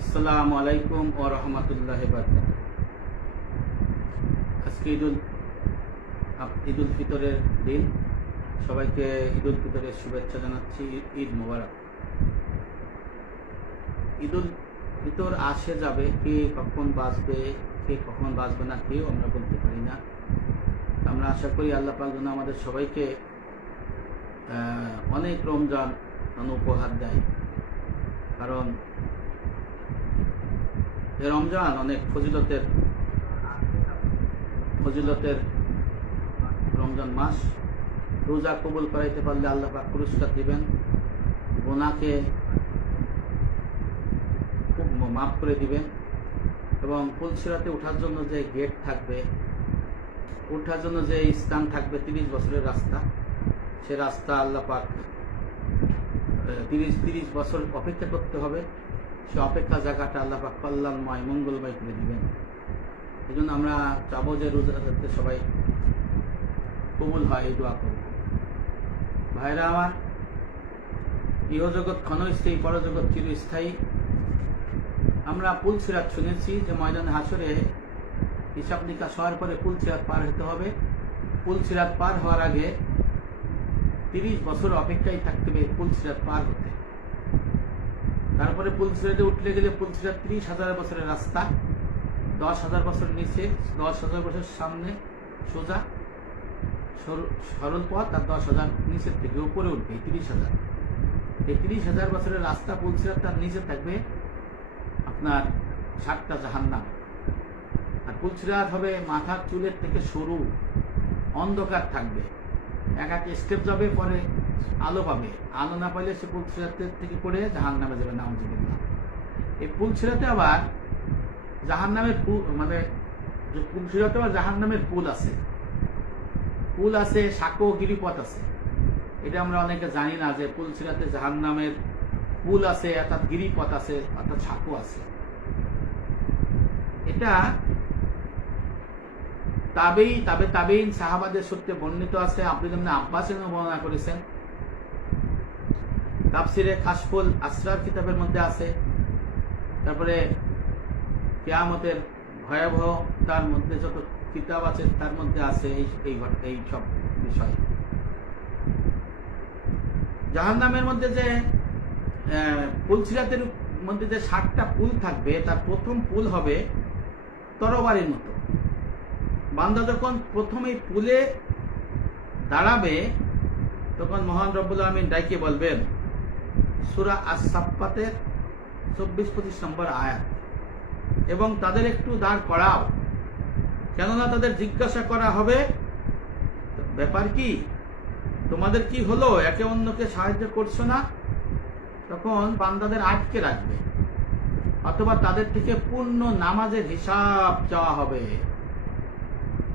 আসসালামু আলাইকুম ও রহমতুল্লাহ আজকে ঈদুল ঈদুল ফিতরের দিন। সবাইকে ঈদুল ফিতরের শুভেচ্ছা জানাচ্ছি। ঈদ- মোবারক। ঈদুল ফিতর আসে যাবে, কে কখন বাঁচবে কে কখন বাঁচবে না কেউ আমরা বলতে পারি না। আমরা আশা করি আল্লাহ পাক আমাদের সবাইকে অনেক রমজান উপহার দেয়। কারণ রমজান অনেক ফজিলতের ফজিলতের রমজান মাস। রোজা কবুল করাইতে পারলে আল্লাহ পাক পুরস্কার দিবেন। গোনাকে খুব মাফ করে দিবেন। এবং ফুলসিরাতে ওঠার জন্য যে গেট থাকবে ওঠার জন্য যে স্থান থাকবে তিরিশ বছরের রাস্তা, সে রাস্তা আল্লাহ পাক তিরিশ তিরিশ বছর অপেক্ষা করতে হবে। সে অপেক্ষা জায়গাটা আল্লাহ পাক কল্যাণময় মঙ্গলময় করে দিবেন। এই জন্য আমরা চাবো যে রোজা যাতে সবাই কবুল হয়, এই দোয়া করব। ভাইরা আমার, ইহজগৎ ক্ষণস্থায়ী, পরজগৎ চিরস্থায়ী। আমরা পুলসিরাত শুনেছি যে ময়দান হাসরে হিসাব নিকাশ হওয়ার পরে পুলসিরাত পার হতে হবে। পুলসিরাত পার হওয়ার আগে তিরিশ বছর অপেক্ষায় থাকতে হবে পুলসিরাত পার হতে। তারপরে পুলসিরাতে উঠলে গেলে পুলসিরাত ত্রিশ হাজার বছরের রাস্তা, দশ হাজার বছর নিচে, দশ হাজার বছর সামনে সোজা, সর- সরল পথ আর দশ হাজার নিচের থেকে উপরে উঠবে তিরিশ হাজার। এই তিরিশ হাজার বছরের রাস্তা পুলসিরাত তার নিচে থাকবে আপনার ষাটটা জাহান্নাম। আর পুলসিরাত হবে মাথার চুলের থেকে সরু, অন্ধকার থাকবে। এক এক স্টেপ যাবে, পরে আলো পাবে। আলো না পাইলে সে পুলসিরাতের থেকে পড়ে জাহান নামে যাবে নামজিবিল্লা এই পুলসিরাতে আবার জাহান নামের মানে যে পুলসিরাতে আবার জাহান নামের পুল আছে। পুল আছে সাঁকো গিরিপথ আছে। এটা আমরা অনেকে জানি না যে পুলসিরাতে জাহান নামের পুল আছে, অর্থাৎ গিরিপথ আছে, অর্থাৎ সাঁকো আছে। এটা তাবেই, তাবে তাবেইন সাহাবাদের সূত্রে বর্ণিত আছে। আপনি যেমন আব্বাসের বর্ণনা করেছেন তাফসিরে খাসফুল আসরার কিতাবের মধ্যে আছে। তারপরে কেয়ামতের ভয়াবহ তার মধ্যে যত কিতাব আছে, তার মধ্যে আছে এই এই এই সব বিষয়। জাহান নামের মধ্যে যে পুলসিরাতের মধ্যে যে ষাটটা পুল থাকবে, তার প্রথম পুল হবে তরবারির মতো। বান্দা যখন প্রথমেই পুলে দাঁড়াবে, তখন মহান রব্বুল আলমিন ডাইকে বলবেন সুরা আসাপ্পাতের চব্বিশ পঁচিশ নম্বর আয়াত। এবং তাদের একটু দাঁড় করাও। কেননা তাদের জিজ্ঞাসা করা হবে ব্যাপার কি? তোমাদের কি হলো? একে অন্যকে সাহায্য করছ না? তখন বান্দাদের আটকে রাখবে। অথবা তাদের থেকে পূর্ণ নামাজের হিসাব চাওয়া হবে।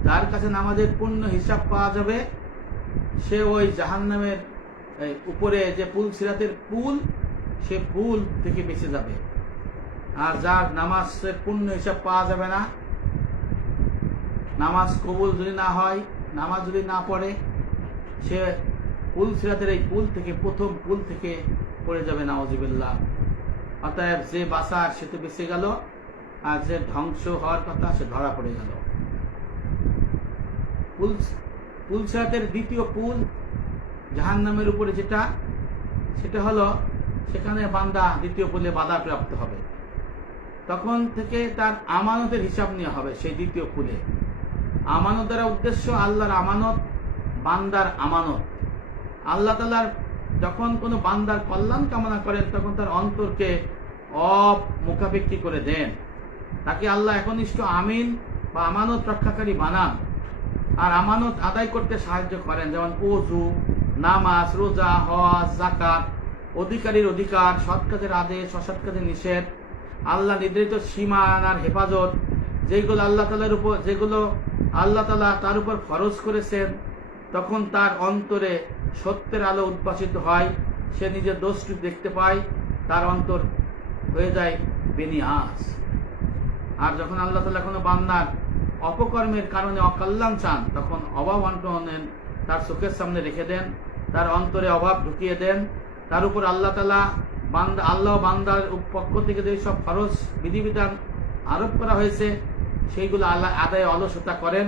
যার কাছে নামাজের পূর্ণ হিসাব পাওয়া যাবে, সে ওই জাহান্নামের উপরে যে পুল, সিরাতের পুল, সে পুল থেকে বেঁচে যাবে। আর যার নামাজের পূর্ণ হিসাব পাওয়া যাবে না। নামাজ কবুল যদি না হয়, নামাজ যদি না পড়ে, সে পুল, সিরাতের এই পুল থেকে, প্রথম পুল থেকে পড়ে যাবে নাওজিবিল্লাহ অতএব যে বাসার সে তো বেঁচে গেল। আর যে ধ্বংস হওয়ার কথা, সে ধরা পড়ে গেল। পুল পুল সিরাতের দ্বিতীয় পুল জাহান নামের উপরে যেটা, সেটা হলো সেখানে বান্দা দ্বিতীয় পুলে বাধা প্রাপ্ত হবে। তখন থেকে তার আমানতের হিসাব নেওয়া হবে সেই দ্বিতীয় পুলে আমানত দ্বারা উদ্দেশ্য আল্লাহর আমানত, বান্দার আমানত। আল্লাহ তালার যখন কোনো বান্দার কল্যাণ কামনা করেন, তখন তার অন্তরকে অপ মুখাপেক্ষি করে দেন। তাকে আল্লাহ একনিষ্ঠ আমিন বা আমানত রক্ষাকারী বানান। আর আমানত আদায় করতে সাহায্য করেন, যেমন ওজু নামাজ, রোজা, হজ জাকাত অধিকারীর অধিকার, সৎ কাজের আদেশ, অসৎ কাজের নিষেধ, আল্লাহ নির্ধারিত সীমানার হেফাজত, যেগুলো আল্লাহ তালার উপর যেগুলো আল্লাহ তালা তার উপর খরচ করেছেন, তখন তার অন্তরে সত্যের আলো উদ্ভাসিত হয়, সে নিজের দোষটি দেখতে পায়, তার অন্তর হয়ে যায় বেনিয়াস। আর যখন আল্লাহ তালা কোনো বান্দার অপকর্মের কারণে অকল্যাণ চান, তখন অভাব অন্টনের তার চোখের সামনে রেখে দেন, তার অন্তরে অভাব ঢুকিয়ে দেন, তার উপর আল্লাহ তালা বান্দা, আল্লাহ বান্দার পক্ষ থেকে যে সব খরচ বিধিবিধান আরোপ করা হয়েছে, সেইগুলো আল্লাহ আদায় অলসতা করেন।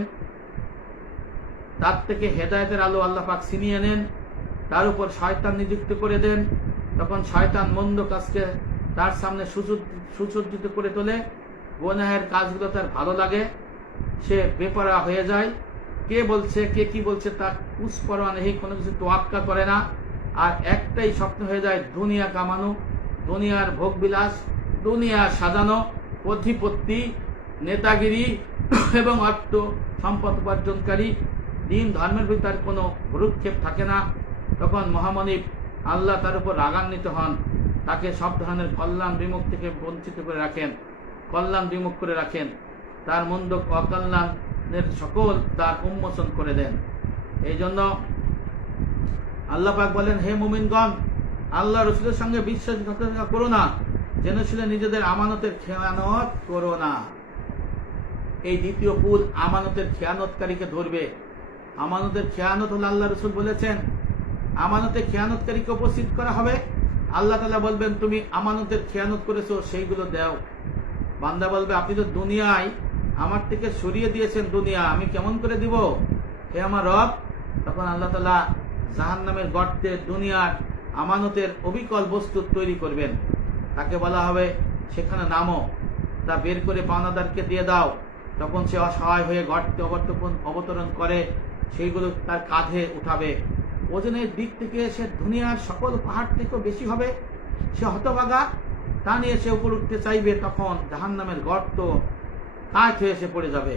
তার থেকে হেদায়তের আলো আল্লাহ পাক ছিনিয়ে নেন, তার উপর শয়তান নিযুক্ত করে দেন। তখন শয়তান মন্দ কাজকে তার সামনে সুসজ্জিত করে তোলে। গোনাহের কাজগুলো তার ভালো লাগে, সে বেপরা হয়ে যায়। কে বলছে, কে কি বলছে তার কুসপরোয়া নেই, কোনো কিছু তোয়াক্কা করে না। আর একটাই স্বপ্ন হয়ে যায়, দুনিয়া কামানো, দুনিয়ার ভোগবিলাস, দুনিয়া সাজানো অধিপত্তি নেতাগিরি এবং অর্থ সম্পদ উপার্জনকারী। দিন ধর্মের প্রতি তার কোনো ভ্রুক্ষেপ থাকে না। তখন মহামনিব আল্লাহ তার উপর রাগান্বিত হন। তাকে সব ধরনের কল্যাণ বিমুখ থেকে বঞ্চিত করে রাখেন, কল্যাণ বিমুখ করে রাখেন। তার মন্দ অকল্যাণের সকল তার উন্মোচন করে দেন। এই জন্য আল্লাহ পাক বলেন, হে মুমিনগণ, আল্লাহ রসুলের সঙ্গে বিশ্বাসঘাতকতা করো না, যেন ছিল নিজেদের আমানতের খেয়ানত করো না। এই দ্বিতীয় পুল আমানতের খেয়ানতকারীকে ধরবে। আমানতের খেয়ানত হলো আল্লাহ রসুল বলেছেন, আমানতের খেয়ানতকারীকে উপস্থিত করা হবে। আল্লাহ তালা বলবেন, তুমি আমানতের খেয়ানত করেছ, সেইগুলো দাও। বান্দা বলবে, আপনি তো দুনিয়ায় আমার থেকে সরিয়ে দিয়েছেন দুনিয়া, আমি কেমন করে দিব? হে আমার রব, তখন আল্লাহ তালা জাহান নামের গর্তে দুনিয়ার আমানতের অবিকল বস্তু তৈরি করবেন। তাকে বলা হবে, সেখানে নামো, তা বের করে পাওনাদারকে দিয়ে দাও। তখন সে অসহায় হয়ে গর্তে অবর্তপন অবতরণ করে, সেইগুলো তার কাঁধে উঠাবে। ওজনের দিক থেকে সে দুনিয়ার সকল পাহাড় থেকেও বেশি হবে। সে হতভাগা, তা নিয়ে সে উপর উঠতে চাইবে, তখন জাহান নামের গর্ত কাজ হয়ে সে পড়ে যাবে।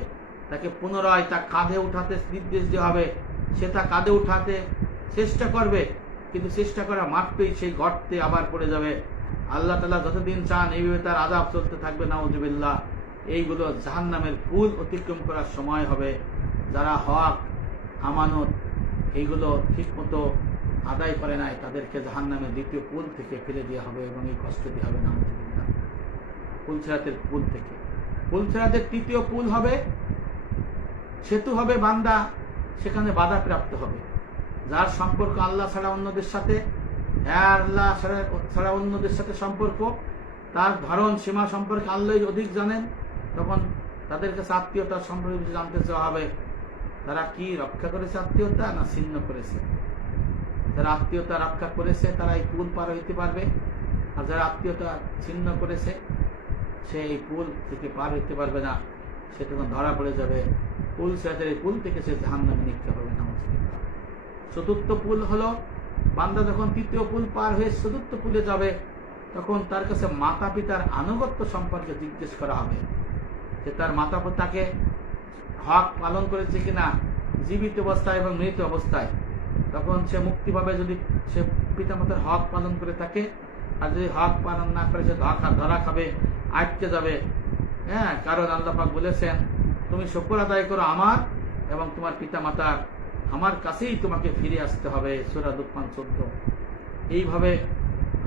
তাকে পুনরায় তা কাঁধে উঠাতে নির্দেশ দেওয়া হবে। সে তা কাঁধে উঠাতে চেষ্টা করবে, কিন্তু চেষ্টা করা মাত্রই সেই গর্তে আবার পড়ে যাবে। আল্লাহ তালা যতদিন চান এইভাবে তার আজাব চলতে থাকবে না নাউজুবিল্লাহ। এইগুলো জাহান নামের পুল অতিক্রম করার সময় হবে। যারা হক, আমানত, এইগুলো ঠিকমতো আদায় করে নাই, তাদেরকে জাহান নামের দ্বিতীয় পুল থেকে ফেলে দেওয়া হবে এবং এই কষ্ট দেওয়া হবে না নাউজুবিল্লাহ পুলছেরাতের পুল থেকে। পুলছেরাতের তৃতীয় পুল হবে, সেতু হবে বান্দা, সেখানে বাধা প্রাপ্ত হবে। যার সম্পর্ক আল্লাহ ছাড়া অন্যদের সাথে হ্যাঁ আল্লাহ ছাড়া- অন্যদের সাথে সম্পর্ক, তার ধরন, সীমা সম্পর্কে আল্লাহ অধিক জানেন, তখন তাদের কাছে আত্মীয়তার সম্পর্কে জানতে চাওয়া হবে। তারা কি রক্ষা করেছে আত্মীয়তা না ছিন্ন করেছে? যারা আত্মীয়তা রক্ষা করেছে, তারা এই পুল পার হইতে পারবে, আর যারা আত্মীয়তা ছিন্ন করেছে সে এই পুল থেকে পার হইতে পারবে না সে তখন ধরা পড়ে যাবে। পুল এই পুল থেকে সে জাহান নামে নিক্ষেপ হবে না চতুর্থ পুল হলো, বান্দা যখন তৃতীয় পুল পার হয়ে চতুর্থ পুলে যাবে, তখন তার কাছে মাতা পিতার আনুগত্য সম্পর্কে জিজ্ঞেস করা হবে যে তার মাতা পিতাকে হক পালন করেছে কিনা, জীবিত অবস্থায় এবং মৃত অবস্থায়। তখন সে মুক্তি পাবে যদি সে পিতামাতার হক পালন করে থাকে। আর যদি হক পালন না করে, সে ধরা খাবে। আটকে যাবে। হ্যাঁ কারণ আল্লাহ পাক বলেছেন, তুমি শুকর আদায় করো আমার এবং তোমার পিতা মাতার আমার কাছেই তোমাকে ফিরে আসতে হবে। সুরা দুঃখান চোদ্দ। এইভাবে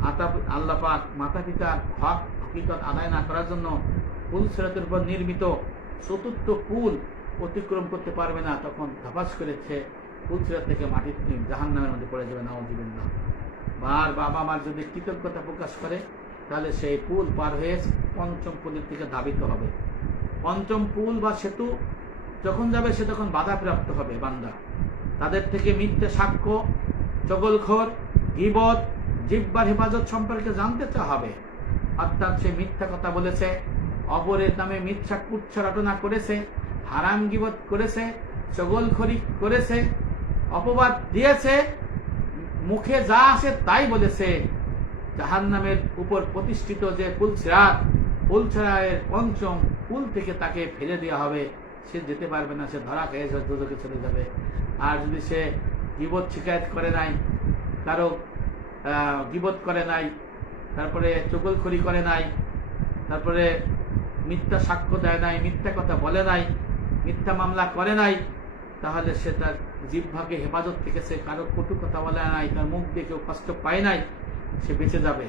আতা, আল্লাহ পাক মাতা পিতার হক হকিকত আদায় না করার জন্য পুল সিরাতের উপর নির্মিত চতুর্থ পুল অতিক্রম করতে পারবে না, তখন ধাপাস করেছে পুল সিরাত থেকে মাটির জাহান নামের মধ্যে পড়ে যাবে না নাওজিবিল্লাহ বার বাবা মার যদি কৃতজ্ঞতা প্রকাশ করে তাহলে সেই পুল পার হয়ে পঞ্চম পুলের দিকে ধাবিত হবে। পঞ্চম পুল বা সেতু যখন যাবে সে তখন বাধাপ্রাপ্ত হবে বান্দা। তাদের থেকে মিথ্যে সাক্ষ্য, চগলখর গিবত জিব্বার হেফাজত সম্পর্কে জানতে চা হবে। অর্থাৎ সে মিথ্যা কথা বলেছে, অপরের নামে মিথ্যা কুচ্ছা রটনা করেছে, হারাম গিবত করেছে, চগলখড়ি করেছে, অপবাদ দিয়েছে, মুখে যা আসে তাই বলেছে। জাহান নামের উপর প্রতিষ্ঠিত যে পুলসিরাত পুলসিরায়ের পঞ্চম কুল থেকে তাকে ফেলে দেওয়া হবে। সে যেতে পারবে না, সে ধরা খেয়ে সে দুদকে চলে যাবে। আর যদি সে গিবত শিকায়ত করে নাই, কারও গিবত করে নাই, তারপরে চগলখড়ি করে নাই, তারপরে মিথ্যা সাক্ষ্য দেয় নাই, মিথ্যা কথা বলে নাই, মিথ্যা মামলা করে নাই, তাহলে সে তার জিহ্বাকে হেফাজত থেকে সে কারও কটু কথা বলে নাই, তার মুখ দিয়ে কেউ কষ্ট পায় নাই সে বেঁচে যাবে।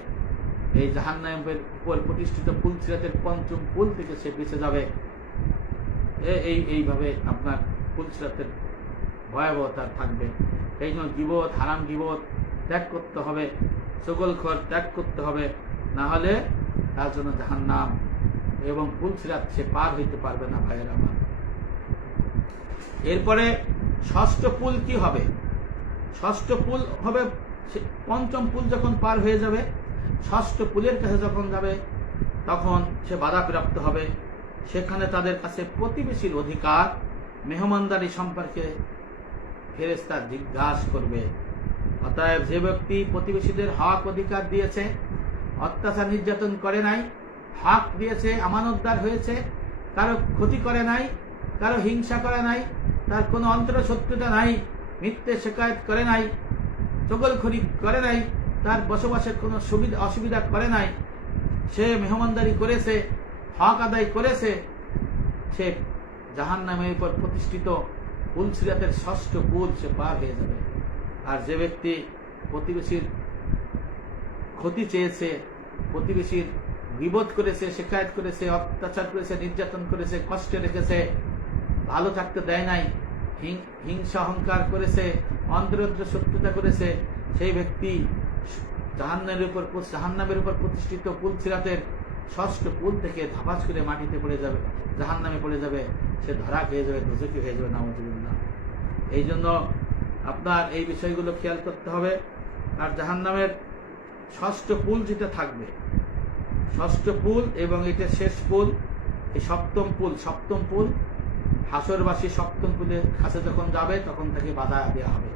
এই জাহান্নামের উপর প্রতিষ্ঠিত ফুল সিরাতের পঞ্চম ফুল থেকে সে বেঁচে যাবে। এই, এইভাবে আপনার ফুল সিরাতের ভয়াবহতা থাকবে। এই জন্য গিবত, হারাম গিবত ত্যাগ করতে হবে সকল সকলখর ত্যাগ করতে হবে, না হলে তার জন্য জাহান্নাম এবং পুল সিরাত সে পার হইতে পারবে না, ভাইয়ের আমার। এরপরে ষষ্ঠ পুল কি হবে? ষষ্ঠ পুল হবে পঞ্চম পুল যখন পার হয়ে যাবে, ষষ্ঠ পুলের কাছে যখন যাবে, তখন সে বাধাপ্রাপ্ত হবে। সেখানে তাদের কাছে প্রতিবেশীর অধিকার, মেহমানদারি সম্পর্কে ফেরেস্তা জিজ্ঞাসা করবে। অতএব যে ব্যক্তি প্রতিবেশীদের হক অধিকার দিয়েছে, অত্যাচার নির্যাতন করে নাই, হক দিয়েছে, আমানতদার হয়েছে, কারও ক্ষতি করে নাই, কারও হিংসা করে নাই, তার কোনো অন্তর শত্রুতা নাই, মিথ্যে শেখায়ত করে নাই চগলখড়ি করে নাই, তার বসবাসের কোনো সুবিধা, অসুবিধা করে নাই। সে মেহমানদারি করেছে, হক আদায় করেছে। সে জাহান নামের উপর প্রতিষ্ঠিত পুল সিরাতের ষষ্ঠ পুল সে পার হয়ে যাবে। আর যে ব্যক্তি প্রতিবেশীর ক্ষতি চেয়েছে, প্রতিবেশীর বিবোধ করেছে শেখায়ত করেছে, অত্যাচার করেছে, নির্যাতন করেছে, কষ্টে রেখেছে, ভালো থাকতে দেয় নাই হিংসা অহংকার করেছে অন্তরন্ত শত্রুতা করেছে, সেই ব্যক্তি জাহান্নের উপর জাহান্নামের উপর প্রতিষ্ঠিত পুল সিরাতের ষষ্ঠ পুল থেকে ধাপাস করে মাটিতে পড়ে যাবে, জাহান্নামে পড়ে যাবে, সে ধরা খেয়ে যাবে ধুজকি হয়ে যাবে নামজুবিল্লাহ এই জন্য আপনার এই বিষয়গুলো খেয়াল করতে হবে। আর জাহান্নামের ষষ্ঠ পুল যেটা থাকবে, ষষ্ঠ পুল এবং এটা শেষ পুল এই সপ্তম পুল সপ্তম পুল হাসরবাসী সপ্তম পুলের কাছে যখন যাবে, তখন তাকে বাধা দেওয়া হবে।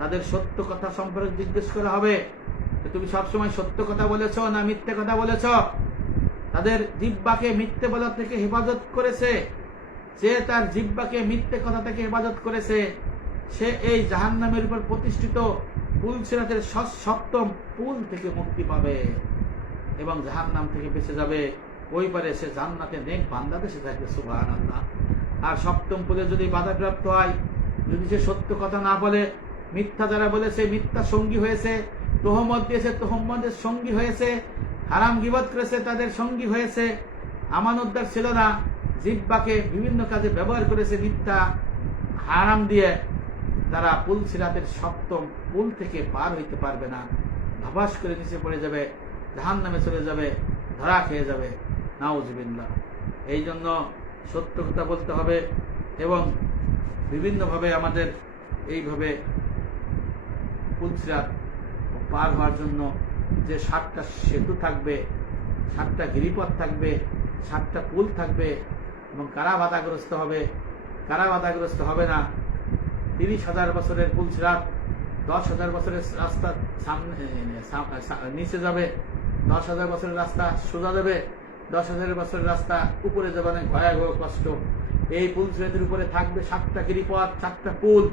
তাদের সত্য কথা সম্পর্কে জিজ্ঞেস করা হবে তুমি সবসময় সত্য কথা বলেছ না মিথ্যে কথা বলেছ? তাদের জিব্বাকে মিথ্যে বলা থেকে হেফাজত করেছে? যে তার জিব্বাকে মিথ্যে কথা থেকে হেফাজত করেছে, সে এই জাহান্নামের উপর প্রতিষ্ঠিত পুল সিরাতের সপ্তম পুল থেকে মুক্তি পাবে এবং জাহান্নাম থেকে বেঁচে যাবে। ওই পারে সে জান্নাতে নেক বান্দাতে সে থাকবে সুবাহান আল্লাহ আর সপ্তম পুলে যদি বাধাপ্রাপ্ত হয়, যদি সে সত্য কথা না বলে, মিথ্যা যারা বলেছে, মিথ্যা সঙ্গী হয়েছে, তোহমত দিয়েছে তোহম্মদের সঙ্গী হয়েছে, হারাম গিবত করেছে, তাদের সঙ্গী হয়েছে, আমানতদার ছিল না, জিব্বাকে বিভিন্ন কাজে ব্যবহার করেছে মিথ্যা, হারাম দিয়ে তারা পুল সিরাতের সপ্তম পুল থেকে পার হইতে পারবে না। ভাবাস করে নিচে পড়ে যাবে ধান নামে চলে যাবে, ধরা খেয়ে যাবে। নাউজবিল্লা এই জন্য সত্য কথা বলতে হবে এবং বিভিন্নভাবে আমাদের এইভাবে পুলসিরাত পার হওয়ার জন্য যে সাতটা সেতু থাকবে, সাতটা গিরিপথ থাকবে, সাতটা পুল থাকবে এবং কারা বাধাগ্রস্ত হবে, কারা বাধাগ্রস্ত হবে না, তিরিশ হাজার বছরের পুলসিরাত, দশ হাজার বছরের রাস্তা সামনে নিচে যাবে, দশ হাজার বছরের রাস্তা সোজা যাবে দশ হাজার বছরের রাস্তা, উপরে যাবে অনেক ভয়াবহ কষ্ট। এই পুল সিরাতের উপরে থাকবে সাতটা গিরিপথ, সাতটা পুল।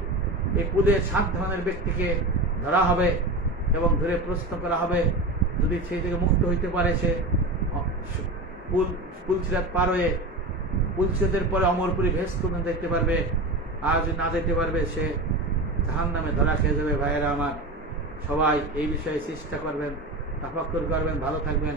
এই পুলের সাত ধরনের ব্যক্তিকে ধরা হবে এবং ধরে প্রশ্ন করা হবে, যদি সেই থেকে মুক্ত হইতে পারে সে পুল পুল সিরাত পার হয়ে পুল সিরাতের পরে অমরপুরি ভেস পর্যন্ত দেখতে পারবে। আর যদি না যেতে পারবে সে জাহান নামে ধরা খেয়ে যাবে। ভাইয়েরা আমার, সবাই এই বিষয়ে চেষ্টা করবেন তাফাক্কর করবেন, ভালো থাকবেন।